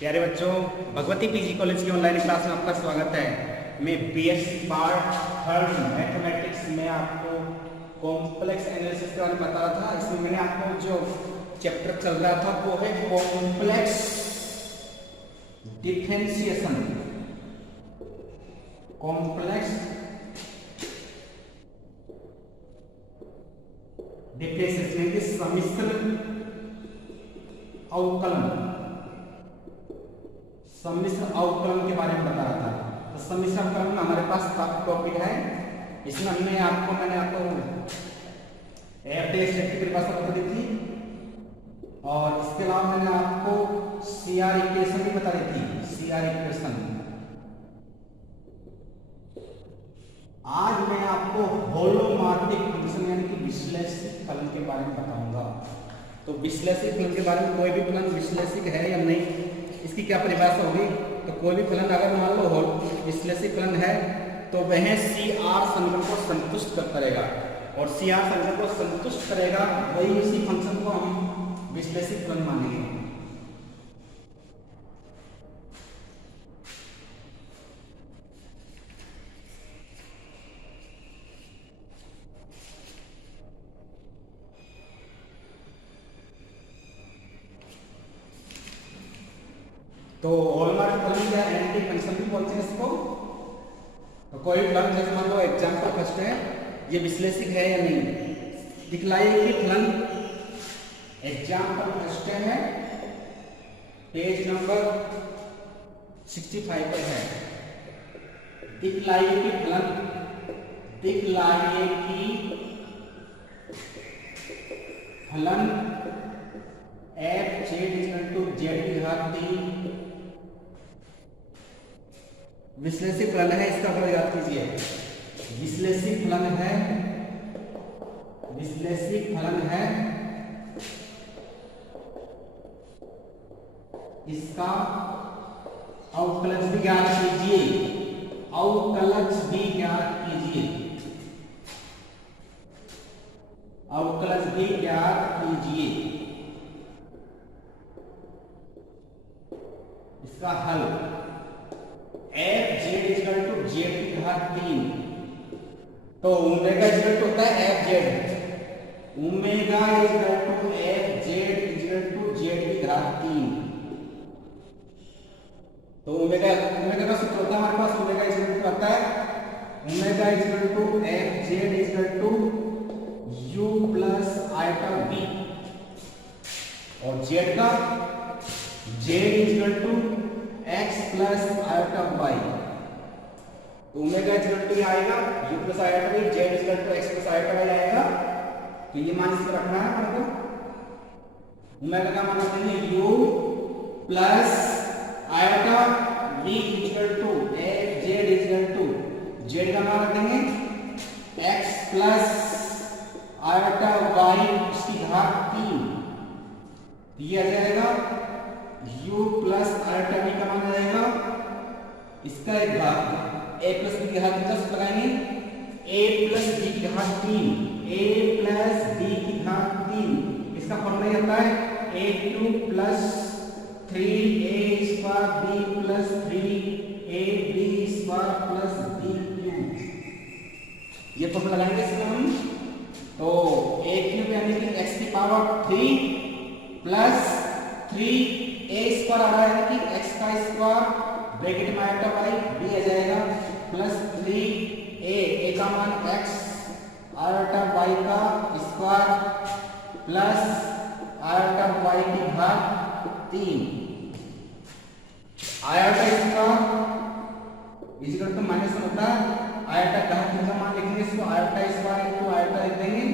प्यारे बच्चों, Bhagwati PG college की ऑनलाइन क्लास में आपका स्वागत है। मैं बीएससी पार्ट थर्ड मैथमेटिक्स में आपको कॉम्प्लेक्स एनालिसिस के बारे में बता रहा था। इसमें मैंने आपको जो चैप्टर चल रहा था वो है कॉम्प्लेक्स डिफरेंशिएशन। कॉम्प्लेक्स डिफरेंशिएशन की सम्मिश्र अवकलन, सम्मिश्र अवकलन के बारे में बता रहा था। तो सम्मिश्र अवकलन में हमारे पास टॉपिक है। इसमें मैंने आपको एफ डैश की परिभाषा बता दी थी और इसके अलावा मैंने आपको सीआर इक्वेशन भी बता दी थी। सीआर इक्वेशन आज मैं आपको होलोमॉर्फिक फंक्शन यानी कि विश्लेषिक फलन के बारे में बताऊंगा। तो विश्लेषिक फलन के बारे में कोई भी फलन विश्लेषिक है या नहीं, इसकी क्या परिभाषा होगी। तो कोई भी फलन अगर मान लो विश्लेषिक फलन है तो वह सीआर समीकरण को संतुष्ट करेगा और सीआर समीकरण को संतुष्ट करेगा वही उसी फंक्शन को हम विश्लेषिक फलन मानेंगे। तो हॉलमार्क फलन या एंटी फंक्शन भी बोलते हैं इसको। तो कोई फलन जैसे मान लो एग्जांपल फर्स्ट है, ये विश्लेषिक है या नहीं, दिखलाइए कि फलन एग्जांपल फर्स्ट है, पेज नंबर 65 पर है। दिखलाइए कि फलन, दिखलाइए कि फलन F Z equal to Z की घात 3 विश्लेषिक फलन है। इसका फलन याद कीजिए, विश्लेषिक फलन है, विश्लेषिक फलन है, इसका अवकलज भी ज्ञात कीजिए, अवकलज भी ज्ञात कीजिए, अवकलज भी ज्ञात कीजिए। इसका हल F Z equal to Z की घात 3। तो ओमेगा इक्वल टू होता है F Z, omega equal to F Z equal to Z की घात 3। तो ओमेगा का सूत्र होता है हमारे पास, ओमेगा इक्वल टू आता है omega equal to F Z equal to U plus iota B और जेड का Z equal to x plus iota Y. तो ओमेगा इक्वल टू आएगा u plus iota Y, z equal to x plus iota Y आएगा। तो ये मान इसको रखना है अपन को। ओमेगा का मान रखते हैं u plus iota v equal to f z equal to z का मान रख देंगे x प्लस आयोटा y इसकी घात 3। ये आ जाएगा u प्लस आयोटा b का मान आ जाएगा इसका एक घात a प्लस b की घात 10 लगाएंगे, a प्लस b की घात 3, a प्लस b की घात 3। इसका फॉर्मूला ये आता है a2 plus 3a square b plus 3ab square plus b3। ये फॉर्मूला लगाएंगे इसमें हम। तो a3 यानी कि x की पावर 3 प्लस 3 a स्क्वायर आ रहा है कि x का स्क्वायर ब्रैकेट में आयोटा वाई b आ जाएगा प्लस 3a का मान x आयोटा y का स्क्वायर प्लस आयोटा y की घात 3। Iota square equal to minus होता है, आयोटा का घात का मान लिखेंगे इसको आयोटा स्क्वायर इनटू आयोटा लिख देंगे।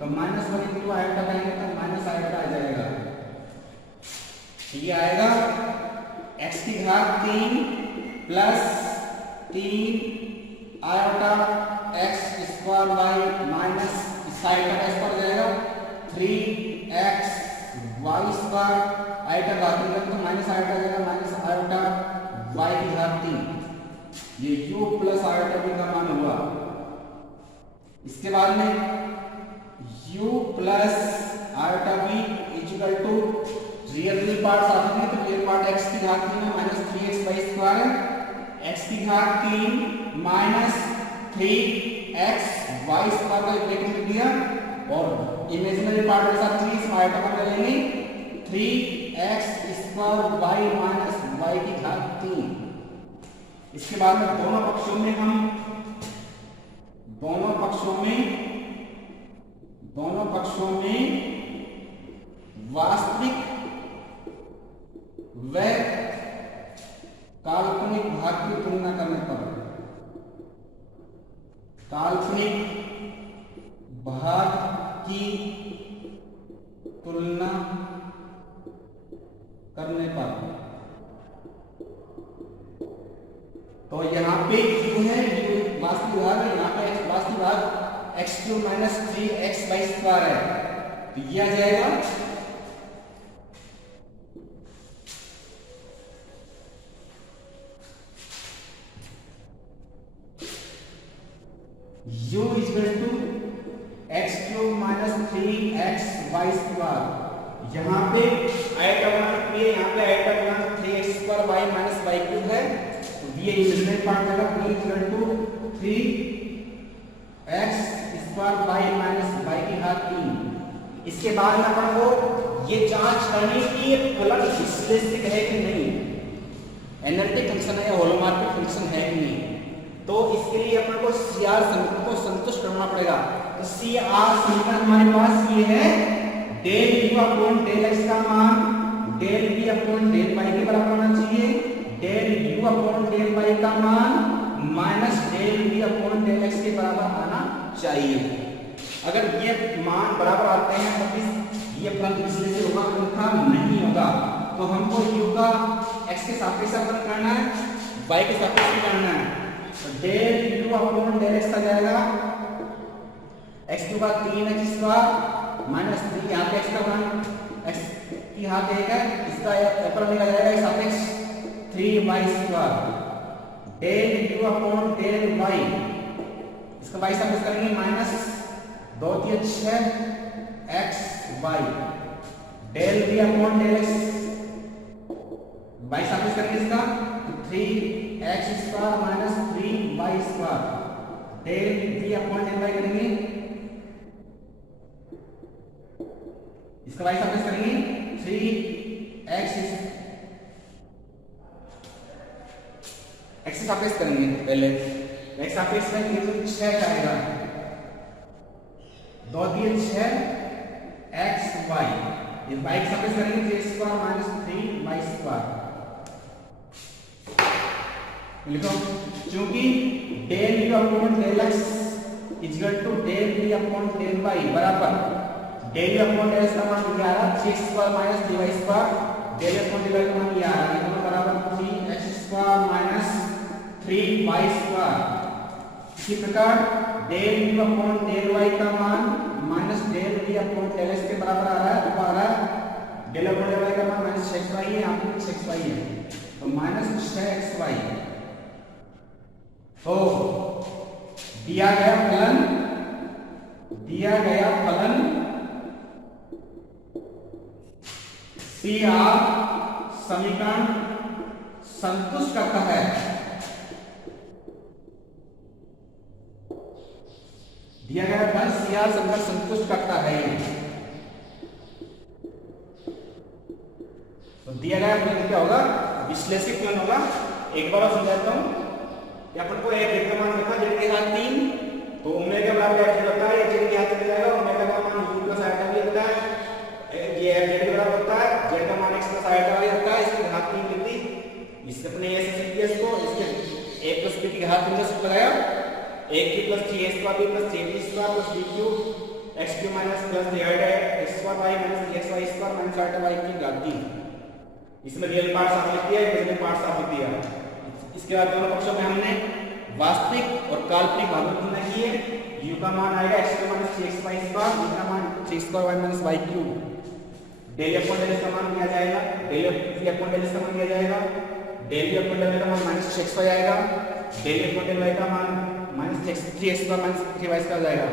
तो माइनस 1 इनटू आयोटा करेंगे तो माइनस आयोटा आ जाएगा। ये आएगा x की घात 3 plus 3 iota x square y minus इस आयोटा का स्क्वायर जाएगा 3x y स्क्वायर, आयोटा घात में तो माइनस आयोटा जाएगा माइनस आयोटा y की घात 3। ये u प्लस आयोटा b का मान हुआ। इसके बाद में u plus iota b equal to real part आते हैं तो रियल पार्ट x की घात 3 माइनस 3x/2 x की घात 3 माइनस 3x/y² का ब्रैकेट में दिया और इमेजिनरी पार्ट के साथ 3 इसमें आइटम में लेंगे 3x² y माइनस y की घात 3। इसके बाद में दोनों पक्षों में वास्तविक व काल्पनिक भाग की तुलना करने पर तो यहाँ पे u है, u वास्तविक भाग है, यहाँ पे वास्तविक भाग x³ माइनस 3x/2 है, तो ये आ जाएगा u = x³ माइनस 3x/2। यहाँ पे आइटम गुणांक p है, यहाँ पे आइटम गुणांक 3x² y माइनस y³ है, तो ये इमेजिनरी पार्ट आएगा p = 3x² y minus y की घात 3। इसके बाद में अपन को ये जांच करनी कि ये फलन विश्लेषिक है कि नहीं, एनालिटिक फंक्शन है या होलोमॉर्फिक फंक्शन है कि नहीं। तो इसके लिए अपन को CR समीकरण को संतुष्ट करना पड़ेगा। तो CR समीकरण हमारे पास ये है del u upon del x का मान del v upon del y के बराबर होना चाहिए, del u upon del y का मान minus del v upon del x के बराबर आना चाहिए। अगर ये मान बराबर आते हैं तो फिर ये फलन विश्लेषित होगा, अन्यथा नहीं होगा। तो हमको u का x के सापेक्ष अवकलन करना है, y के सापेक्ष करना है। तो del u upon del x आ जाएगा x³ 3x² माइनस 3, यहाँ पे x का मान x की घात 1 है, इसका अवकलन निकल जाएगा सापेक्ष 3y²। del u upon del y, इसका y सापेक्ष करेंगे minus 2 3 6 xy। del v upon del x, y सापेक्ष करेंगे इसका 3x² minus 3y²। del v upon del y करेंगे, इसका y सापेक्ष करेंगे 3x, x सापेक्ष करेंगे पहले, x सापेक्ष में ये तो 6 आएगा, 2 3 6 xy, इस y सापेक्ष करेंगे 3x² माइनस 3y²। लिखो, क्योंकि del u upon del x equal to del v upon del y बराबर del u upon del x का मान क्या आ रहा है 3x² माइनस 3y², del अपॉन del y का मान ये आ रहा है, दोनों बराबर 3x² माइनस 3y²। इसी प्रकार del u upon del y का मान minus del v upon del x के बराबर आ रहा है, तो आ रहा है del अपॉन del y का मान माइनस 6xy है, यहाँ पे 6xy है, तो माइनस 6xy। तो दिया गया फलन CR समीकरण संतुष्ट करता है। दिया गया फलन CR समीकरण संतुष्ट करता है। तो दिया गया फलन क्या होगा, विश्लेषित फलन होगा। एक बार और समझाता हूं कि अपन को एक z का मान रखा z के घात 3, तो ओमेगा के बराबर f होता है, z के घात चले जाएगा, ओमेगा का मान u प्लस आइटा भी होता है, ये z के बराबर होता है, z का मान x प्लस आइटा भी होता है, इसकी घात 3 मिलती, इससे अपने s से cs को इसके a प्लस b की घात 3 से लगाया, a की plus 3a² b plus 3b² plus b³ x³ minus plus x² y minus xy² minus iota y की घात 3। इसमें रियल पार्ट साफ लिख दिया, इमेजिनरी पार्ट साफ लिख दिया। इसके बाद दोनों पक्षों में हमने वास्तविक और काल्पनिक भागों की तुलना की है। u का मान आएगा x² माइनस 3xy², v का मान 3² y माइनस y³। del अपॉन del x का मान दिया जाएगा, del v upon del x का मान दिया जाएगा, del v upon del y का मान माइनस 6xy आएगा, del अपॉन del y का मान माइनस 3x² माइनस 3y² आ जाएगा।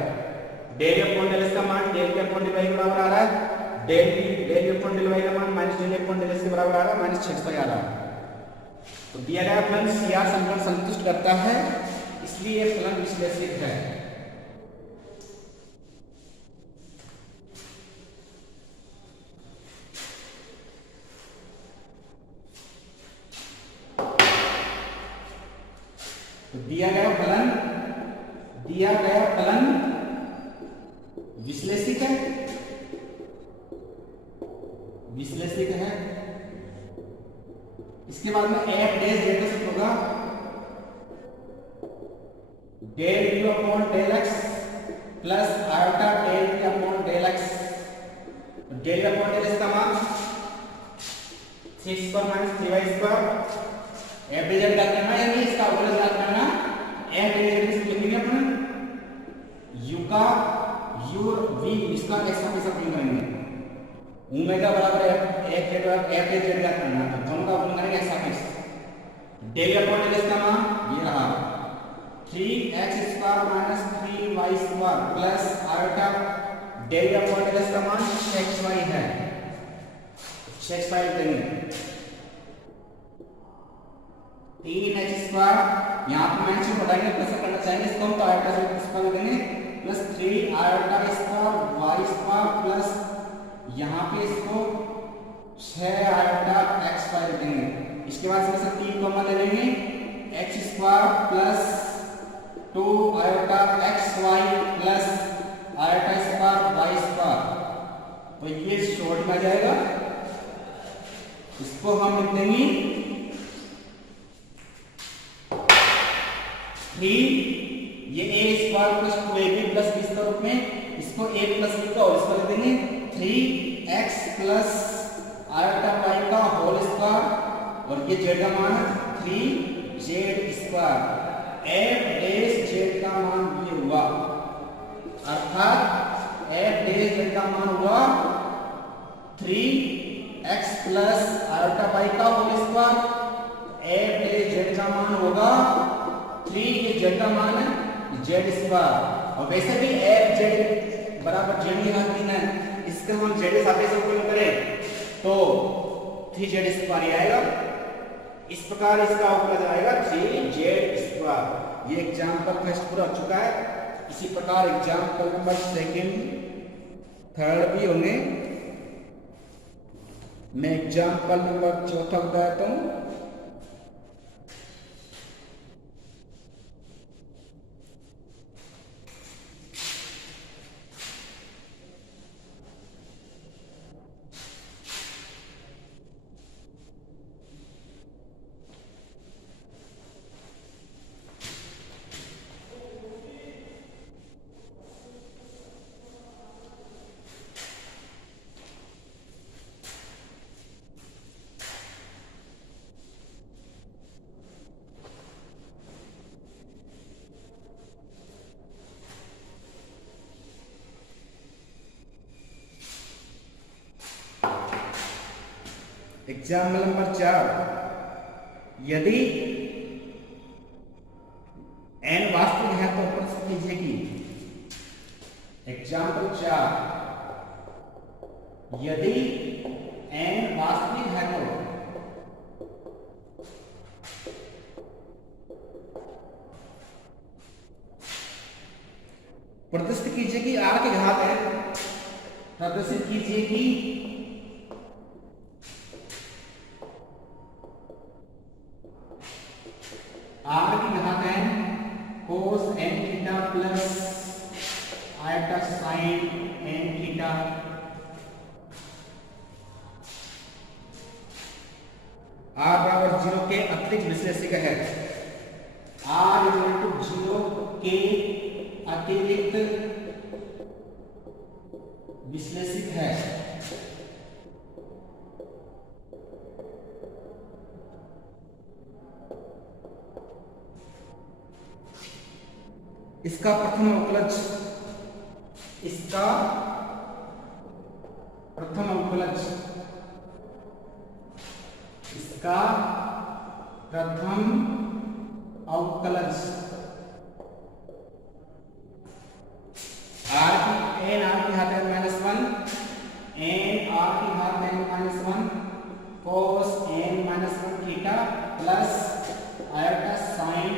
del अपॉन del x का मान del v upon del y के बराबर आ रहा है del del upon del Y का मान minus del upon del x के बराबर आ रहा है, माइनस 6 आ रहा है। तो दिया गया फलन CR समीकरण संतुष्ट करता है, इसलिए फलन विश्लेषित है। तो दिया गया फलन विश्लेषित है। इसके बाद में f डैश z का सूत्र होगा del u upon del x plus iota del v upon del x। Del u upon del x का मान 6 square minus 3y square. f dash z ज्ञात करना है, यानी इसका अवकलन ज्ञात करना। f डैश z को लिखेंगे अपन u का u और v इसका x का अवकलन करेंगे। ओमेगा बराबर f z ज्ञात करना है, तो दोनों का अवकलन करेंगे x का x। Del upon del x का मान ये रहा 3x square minus 3y square plus iota del upon del x का मान 6xy है, 6xy लेंगे। 3x स्क्वायर यहाँ पे माइनस में बढ़ाएंगे, प्लस करना चाहेंगे इसको हम, तो आयोटा से स्क्वायर लेंगे plus 3 iota square y square plus यहाँ पे इसको 6 आयोटा x स्क्वायर देंगे। इसके बाद इसमें से 3 कॉमन ले लेंगे, x square plus 2 iota xy plus iota square y square. तो ये शॉर्ट में आ जाएगा, इसको हम लिख देंगे 3 ये a square plus 2ab plus b के रूप में, इसको a प्लस b का होल स्क्वायर लिख देंगे 3x प्लस आयोटा y का होल स्क्वायर, और ये z का मान 3z square. f dash z का मान ये हुआ, अर्थात f डैश z का मान हुआ 3x प्लस आयोटा y का whole square. f dash z का मान होगा 3, ये z का मान है z स्क्वायर, और वैसे भी f z बराबर z ही हाथ है, इसका हम z के सापेक्ष अवकलन करें तो 3z स्क्वायर आएगा। इस प्रकार इसका अवकलन आएगा 3z स्क्वायर। ये एग्जांपल फर्स्ट पूरा हो चुका है। इसी प्रकार एग्जांपल नंबर सेकंड थर्ड भी होंगे। मैं एग्जांपल नंबर चौथा बताता हूँ। एग्जाम्पल नंबर 4, यदि n वास्तविक है तो प्रश्न कीजिए कि एग्जाम्पल 4, यदि n वास्तविक है तो प्रदर्शित कीजिए कि r के घात है, प्रदर्शित कीजिए कि r की घात है cos n theta plus iota sin n theta. r बराबर 0 के अतिरिक्त विश्लेषिक है। r इक्वल टू 0 के अतिरिक्त विश्लेषिक है। इसका प्रथम अवकलज, इसका प्रथम अवकलज, इसका प्रथम अवकलज r की n r की घात है -1 n plus iota sine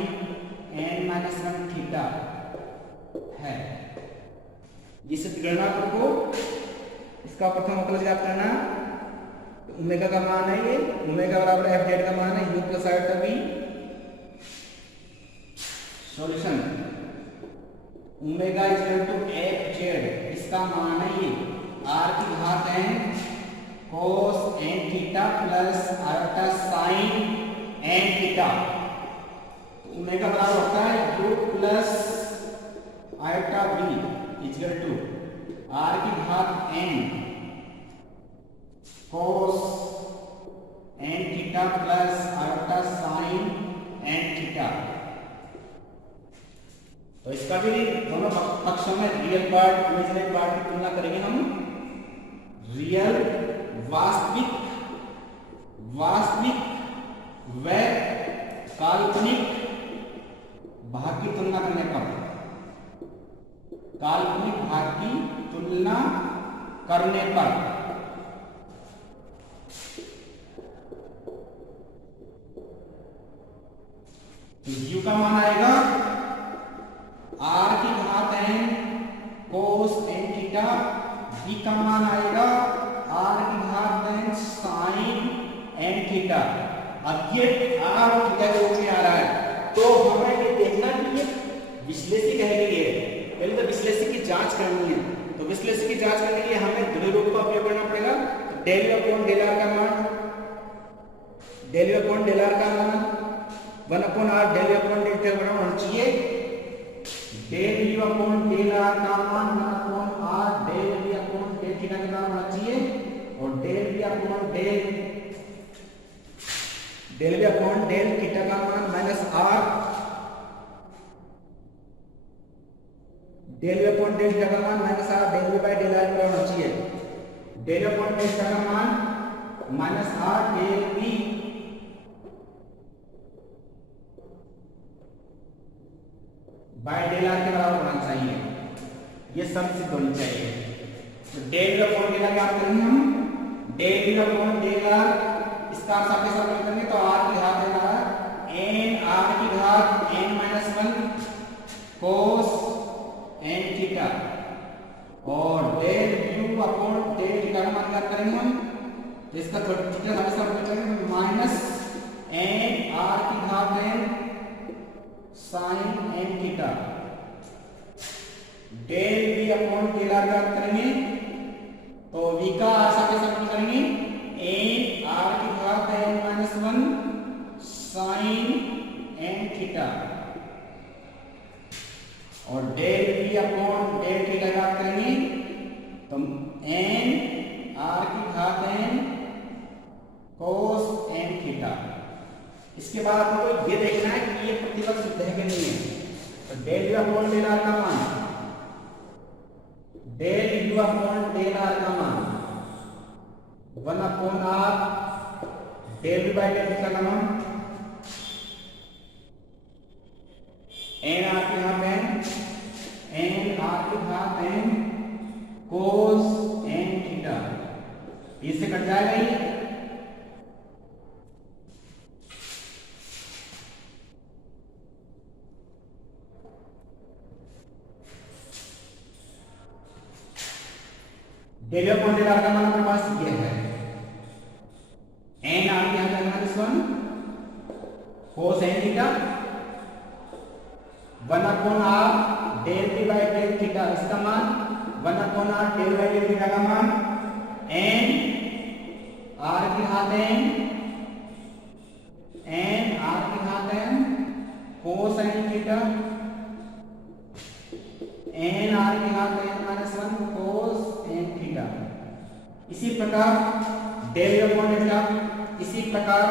n minus 1 theta है। इस गणना को इसका प्रथम अवकलज ज्ञात करना। ओमेगा का मान है ये, ओमेगा बराबर एफ जेड का मान है u plus iota v। Solution omega is equal to F Z, इसका मान है ये r की घात n cos n theta plus iota sine n theta. तो ओमेगा बराबर होता है u plus iota v is equal to r की घात n cos n theta plus iota sine n theta. तो इसका भी दोनों पक्षों में रियल पार्ट इमेजिनरी पार्ट की तुलना करेंगे हम। रियल वास्तविक व काल्पनिक भाग की तुलना करने पर, काल्पनिक भाग की तुलना करने पर तो u का मान आएगा r की घात n cos n theta, v का मान आएगा r की घात n sin n थीटा। अब ये r और थीटा के रूप में आ रहा है, तो हमें ये देखना कि ये विश्लेषी कह रही है। पहले तो विश्लेषी की जांच करनी है, तो विश्लेषी की जांच करने के लिए हमें ध्रुवीय रूप का उपयोग करना पड़ेगा। तो del u upon del r का मान, del u upon del r का मान 1 upon r del u upon del theta बराबर होना चाहिए del u upon del r का मान 1 upon r del v upon del theta के बराबर होना चाहिए, और del v upon del theta का मान minus r del v upon del theta का मान minus r del v by del r के बराबर होना चाहिए। Del v upon del theta का मान minus r del v by del R के बराबर होना चाहिए। ये सब सिद्ध होनी चाहिए। तो डेल अपॉन डेल आर क्या करेंगे हम, डेल अपॉन डेल आर इसका साथ साथ करेंगे तो r की घात देना n r की घात n minus 1 cos n theta, और del u upon del theta का मान ज्ञात करेंगे हम, तो इसका थीटा साथ साथ करेंगे माइनस n r की घात n sine n theta. Del v upon del r ज्ञात करेंगे, तो v का आशा के साथ करेंगे n r की घात n minus 1 sine n theta, और del v upon del theta ज्ञात करेंगे, तो n r की घात n cos n थीटा। इसके बाद आपको ये देखना है कि ये प्रतिबल सिद्ध है कि नहीं है। तो del u upon del r का मान, del u upon del r का मान 1 upon r del v by del theta का मान n r की घात n cos n थीटा। इससे कट जाएगा ये, डेल अपॉन डेल r का मान हमारे पास ये है n r की घात minus 1 cos n theta 1 upon r del v by del theta, इसका मान 1 upon r del by del theta का मान n r की घात n cos n theta n r की घात n minus 1 cos n theta. इसी प्रकार डेल अपॉन डेल्टा, इसी प्रकार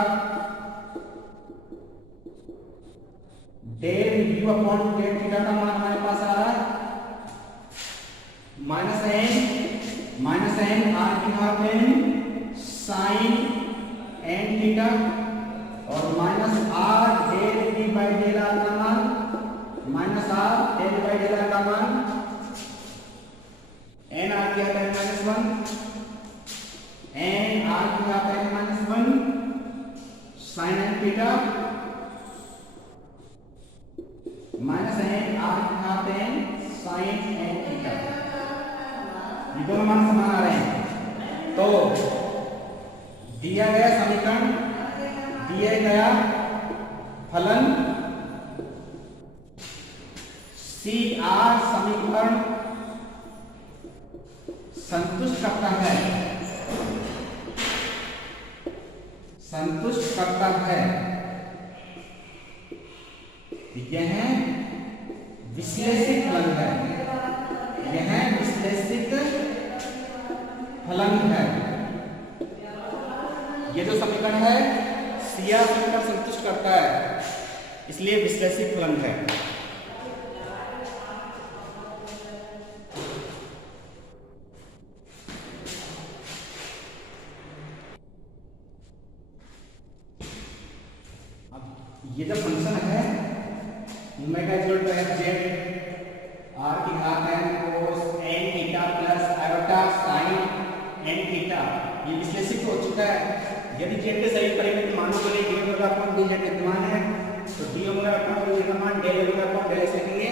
del u upon del theta का मान हमारे पास आ रहा है माइनस n r की घात n साइन n थीटा, और minus r del v by del r का मान minus r del by del r का मान n r की घात माइनस 1 n r की घात minus 1 sin n theta minus N R की घात एन साइन एन थीटा, ये दोनों मान समान आ रहे हैं। तो दिया गया समीकरण, दिया गया फलन सी आर समीकरण संतुष्ट करता है, संतुष्ट करता है। यह विश्लेषित फलन है, यह विश्लेषित फलन है। ये जो समीकरण है सी आर समीकरण संतुष्ट करता है, इसलिए विश्लेषित फलन है। ये जो फंक्शन है omega equal to F Z R की घात एन cos N theta plus iota sine N theta, ये विश्लेषित हो चुका है। यदि जेड के सही परिमित मानों के लिए D omega upon D Z विद्यमान है, तो D omega upon D Z का मान del omega upon del X लिखेंगे।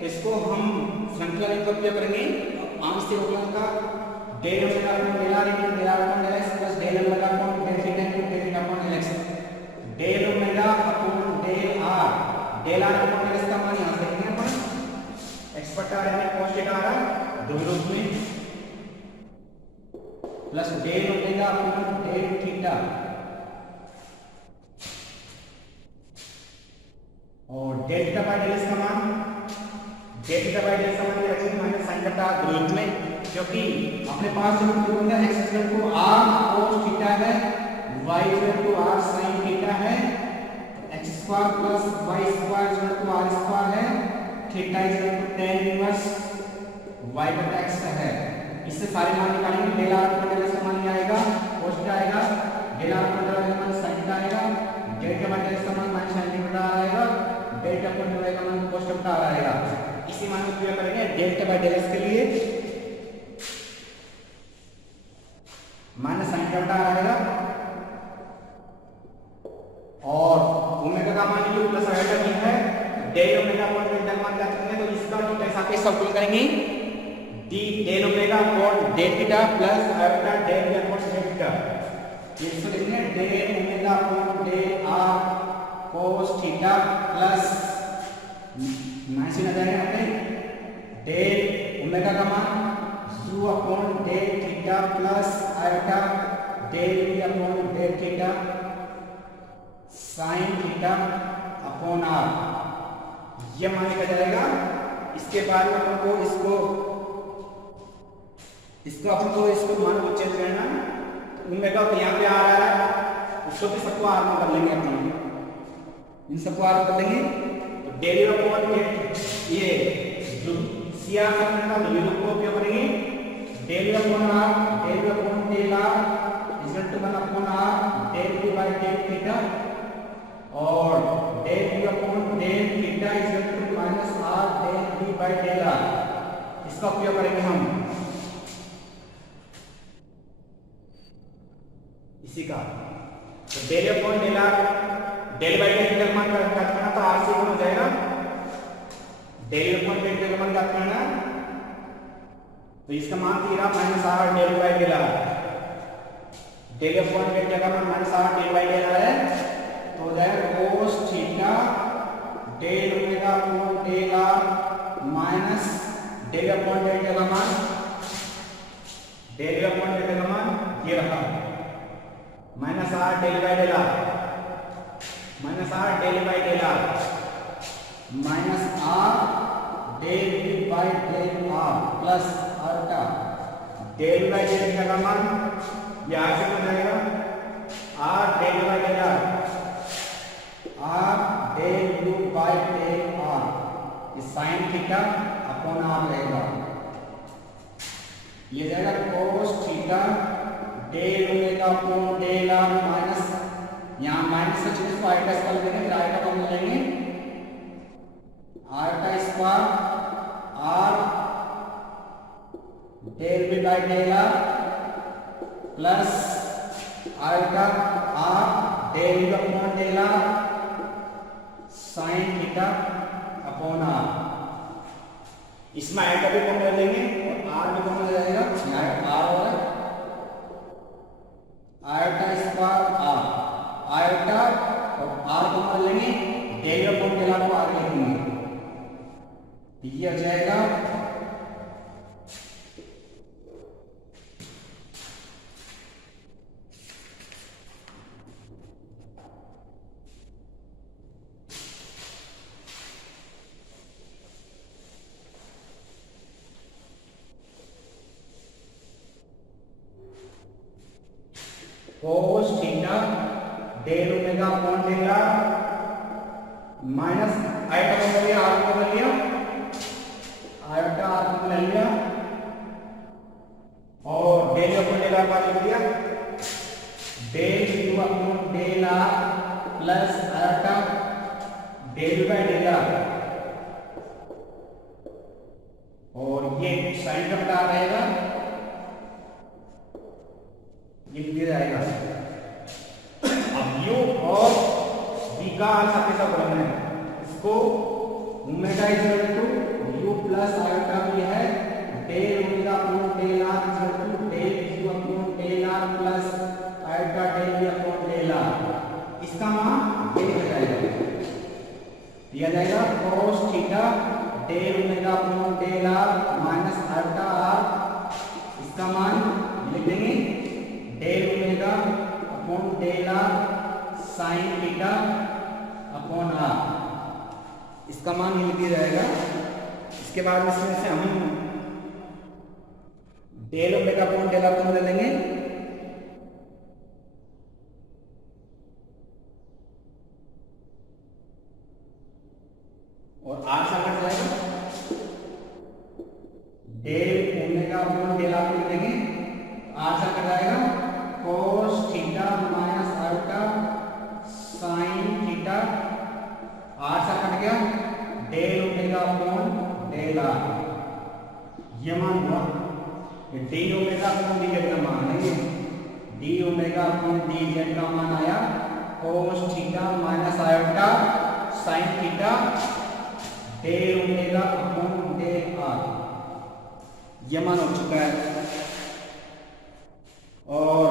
तो इसको हम श्रृंखला में उपयोग करेंगे आंशिक अवकलन का, del omega upon del are into del are upon del x plus del omega upon del theta into del theta upon del x. Del omega upon del are upon del x का मान यहां से लिखेंगे अपन, x बटा यानी cos theta आ रहा दो रूप में, plus del omega upon del theta और del theta by del x का मान, del theta by del x का मान ये रखेंगे माइनस sin थीटा दो रूप में, क्योंकि अपने पास जो त्रिकोण है x equal to r cos theta है, y equal to r sin theta है, x square plus y square equal to r square है, theta equal to tan inverse y बटा x है। इससे सारे मान निकालेंगे, del r upon del x का मान आएगा cos थीटा आएगा, del r upon del x का मान sin थीटा आएगा, डेल के बाद डेल x का मान माइनस sin थीटा आएगा, डेल अपॉन डेल y का मान cos थीटा आएगा। इसी मान का उपयोग करेंगे डेल के बाद डेल x के लिए, माइनस sin थीटा आएगा और ओमेगा का मान u प्लस आयोटा भी है, डेल ओमेगा अपॉन डेल का मान ज्ञात करेंगे। तो इसका थीटा के सापेक्ष अवकलन करेंगे, D del omega upon del theta plus iota del upon del theta, ये इसको लिखेंगे del omega upon del R cos theta plus minus आ जाएगा यहाँ पे डेल ओमेगा का मान u upon del theta plus iota del v upon del theta sine theta upon R, ये मान लिखा जाएगा। इसके बाद में अपन को इसको मान को चेंज करना, ओमेगा तो यहाँ पे आ रहा है, उसको भी सबको आर में कर लेंगे अपन, इन सबको आर कर लेंगे। तो डेल अपॉन ये जो सी आर का विलोम को उपयोग करेंगे, del upon R del upon del R equal to 1 upon R del v by del theta और del v upon del theta equal to minus R del v by del are, इसका उपयोग करेंगे हम इसी का। तो del upon del R del by del theta का मान ज्ञात करना, तो आर से हो जाएगा डेल अपॉन डेल थीटा का मान ज्ञात करना, तो इसका मान दे रहा minus R del by del R, del upon del theta का मान minus R del by del R है, तो हो जाएगा cos theta del omega upon del R minus del upon del theta का मान, डेल अपॉन डेल थीटा का मान ये रहा minus R del by del R, minus R del by del R minus R del v by del are plus आल्टा del by del theta का मान ये आर से हो जाएगा R del by del R, R del u by del are, ये sine theta upon R रहेगा, ये जाएगा cos theta del omega upon del R minus, यहाँ माइनस से चीज को आयटा स्क्वायर लेंगे, फिर आयटा कॉमन लेंगे, iota square R del v by del are plus iota R del u upon del are sine theta upon R. इसमें iota भी common ले लेंगे और आर भी कॉमन हो जाएगा, यहाँ आर हो रहा है आयटा स्क्वायर आर, आयटा और आर कॉमन लेंगे, डेल अपॉन डेल आर को आर लिखेंगे, ये हो जाएगा cos theta del omega upon del R minus iota को लिया आर को लिया, आयटा आर को ले लिया और डेल अपॉन डेल आर का लिख दिया, del Q upon del are plus iota del by del R, और ये साइन का बटा रहेगा, ये दिया जाएगा। अब यू और v का आंसर कैसा बोलना है, इसको omega equal to u plus iota v है del omega upon del r equal to del q upon del r plus iota del v upon del r, इसका मान ये हो जाएगा, दिया जाएगा cos theta del omega upon del r minus iota r, इसका मान लिख देंगे del omega upon del are sine theta upon r, इसका मान ये लिख दिया जाएगा। इसके बाद इसमें से हम del omega upon del are को ले लेंगे और आर सा कट जाएगा, del omega upon del are को लिख देंगे, आर सा कट जाएगा cos theta minus iota sine theta, r सा कट गया del omega upon del are, ये मान हुआ d omega upon D Z का मान है, d omega upon D Z का मान आया cos theta minus iota sine theta del omega upon del are, ये मान हो चुका है। और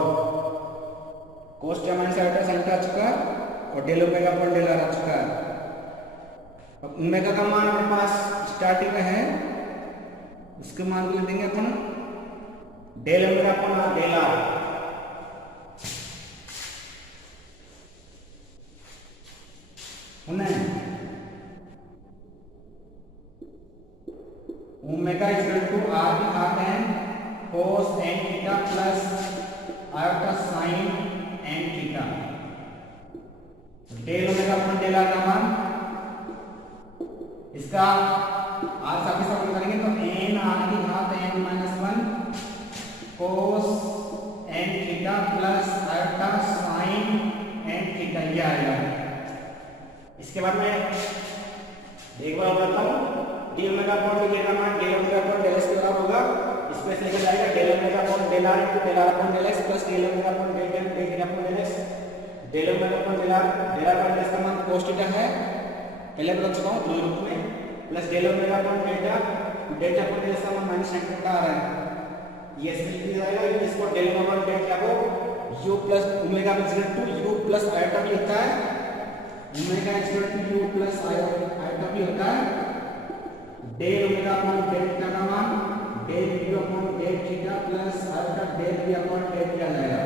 cos theta minus iota sine theta आ चुका है और del omega upon del R आ चुका है। अब ओमेगा का मान अपने पास स्टार्टिंग में है, उसके मान को लिख देंगे अपन del omega upon del R, omega equal to R की घात है cos n theta plus iota sine n theta, del omega upon del are का मान, इसका आर साथ ही साथ करेंगे तो n आर की घात n minus 1 cos n theta plus iota sine n theta, ये आएगा। इसके बाद मैं एक बार बताता हूँ, डी ओमेगा अपॉन डी का मान del omega upon del x के बराबर होगा, इसमें से निकल जाएगा del omega upon del are into del are upon del x plus del omega upon del del del upon del x, del omega upon del are upon del x का मान cos theta है, पहले बता चुका हूं दो रूप में, plus del omega upon delta delta upon del का मान माइनस sin थीटा आ रहा है, ये इसमें लिख दिया जाएगा। इसको डेल ओमेगा अपॉन डेल्टा को u plus omega equal to u plus iota v होता है, omega equal to u plus iota v होता है, del omega upon del theta का मान del u upon del theta plus iota del v upon del theta जाएगा,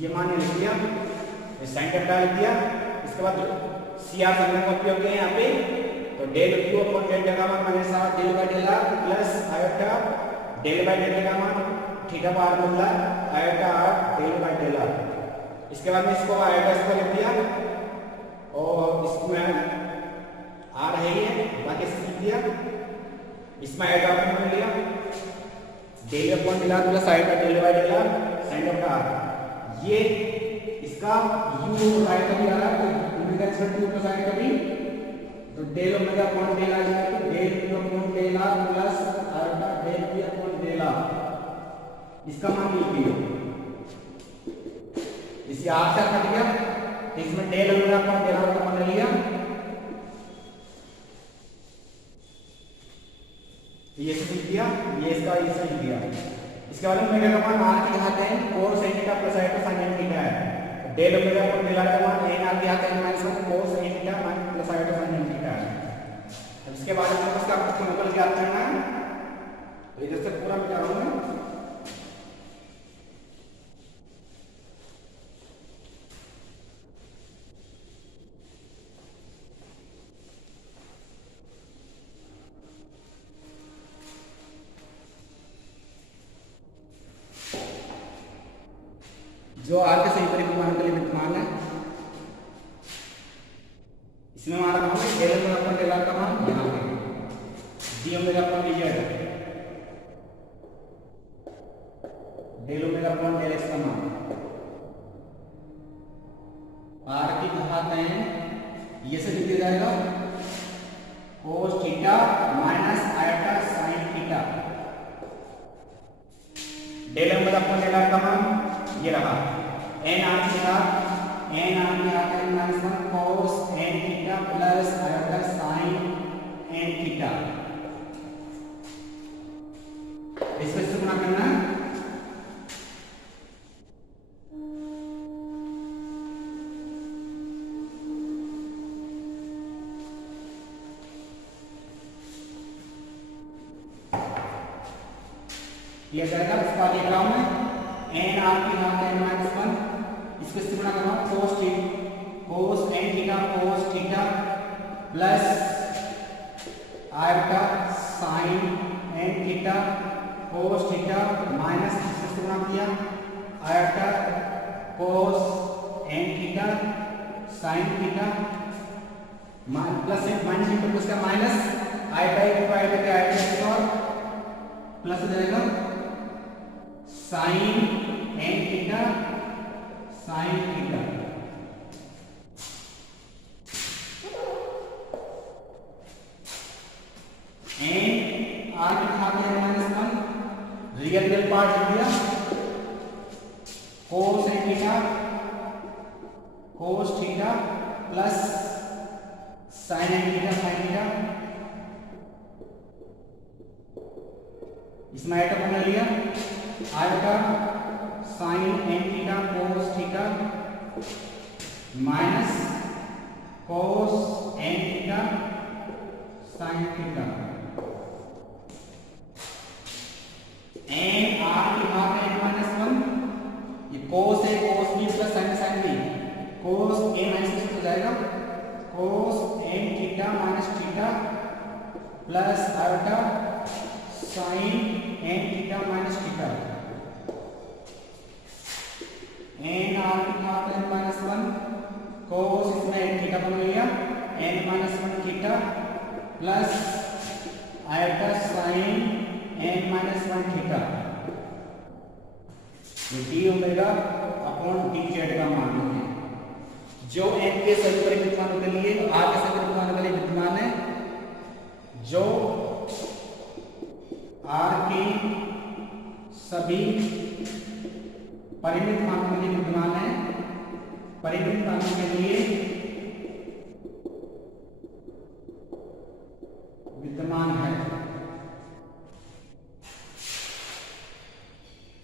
ये मान लिख दिया, ये sin थीटा लिख दिया। इसके बाद CR संज्ञा का उपयोग किया यहाँ पे, तो del q upon del theta का मान minus r del by del r plus iota del by del का मान थीटा बार बदला iota r del by del r। इसके बाद में इसको आयोटा इसको लिख दिया और इसमें आर है ही है, बाकी से लिख दिया, इसमें आयोटा अपॉन लिया del upon del are plus iota del by del are sine of r, ये इसका u आयोटा भी आ रहा है तो omega equal to plus iota v, तो डेल ओमेगा अपॉन डेल आ जाएगा तो del u upon del are plus iota del v upon del are, इसका मान लिख दिया, इसे आर से कट गया, इसमें del omega upon del are का मान लिया इसके बाद ओमेगा का मान r की घात n cos n theta plus i sin n theta है। Del omega upon del r का मान n r की घात n minus 1 cos n theta plus i sin n theta है। अब इसके बाद में इसका गुणनफल ज्ञात करना है, तो इधर से पूरा मिटा दूंगा। जो r के सही परिपथ मान के लिए विद्यमान है, इसमें हमारा मान है del omega upon del r का मान यहाँ पे d omega upon dz, del omega upon del x का मान r की घात n ये से लिख दिया जाएगा cos theta minus iota sin theta, del omega upon del r का मान ये रहा n r की घात n minus 1 cos n theta plus iota sin n theta. इससे गुणा करना है, किया जाएगा। इसके बाद लिख रहा हूं मैं n r की घात n माइनस 1, इसको इससे गुणा करना cos n theta cos theta plus iota sin n theta cos theta minus इससे गुणा किया iota cos n theta sin theta plus minus into plus का माइनस आयटा आयटा के आयटा और प्लस हो जाएगा sin n theta sin theta. n r की घात n माइनस 1 रियल पार्ट लिख दिया cos n theta cos theta plus sin n theta sin theta, इसमें आयटा बना लिया eta sin n theta cos theta minus cos n theta sin theta, n r की घात n minus 1 ये cos a cos b plus sin sin b cos a minus हो जाएगा cos n theta minus theta plus iota sin n theta minus theta, n r की घात n minus 1 cos इसमें n theta बन गया n minus 1 theta plus iota sin n minus 1 theta, d omega upon dz का मान है जो n के सभी परिमित मानों के लिए r के सभी परिमित मानों के लिए विद्यमान है, जो r की सभी परिमित मानों के लिए विद्यमान है, परिमित मानों के लिए विद्यमान है।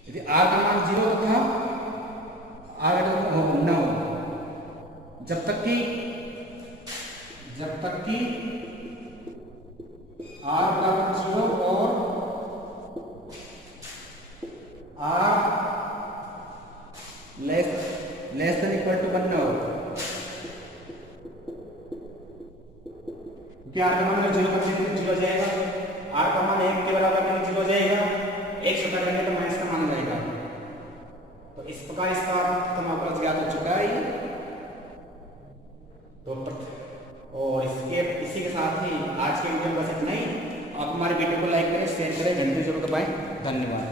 यदि r का मान 0 होता r का मान न हो जब तक कि r बराबर 0 और r less than equal to 1 न हो, क्या r का मान 0 हो जाएगा, r का मान 1 के बराबर करने 0 हो जाएगा, 1 से घटा करने तो माइनस का मान जाएगा। तो इस प्रकार इसका समाकलन ज्ञात हो चुका है। तो और इसी के साथ ही आज के वीडियो में बस इतना ही। आप हमारे वीडियो को लाइक करें, शेयर करें, घंटे जरूर दबाएं। धन्यवाद।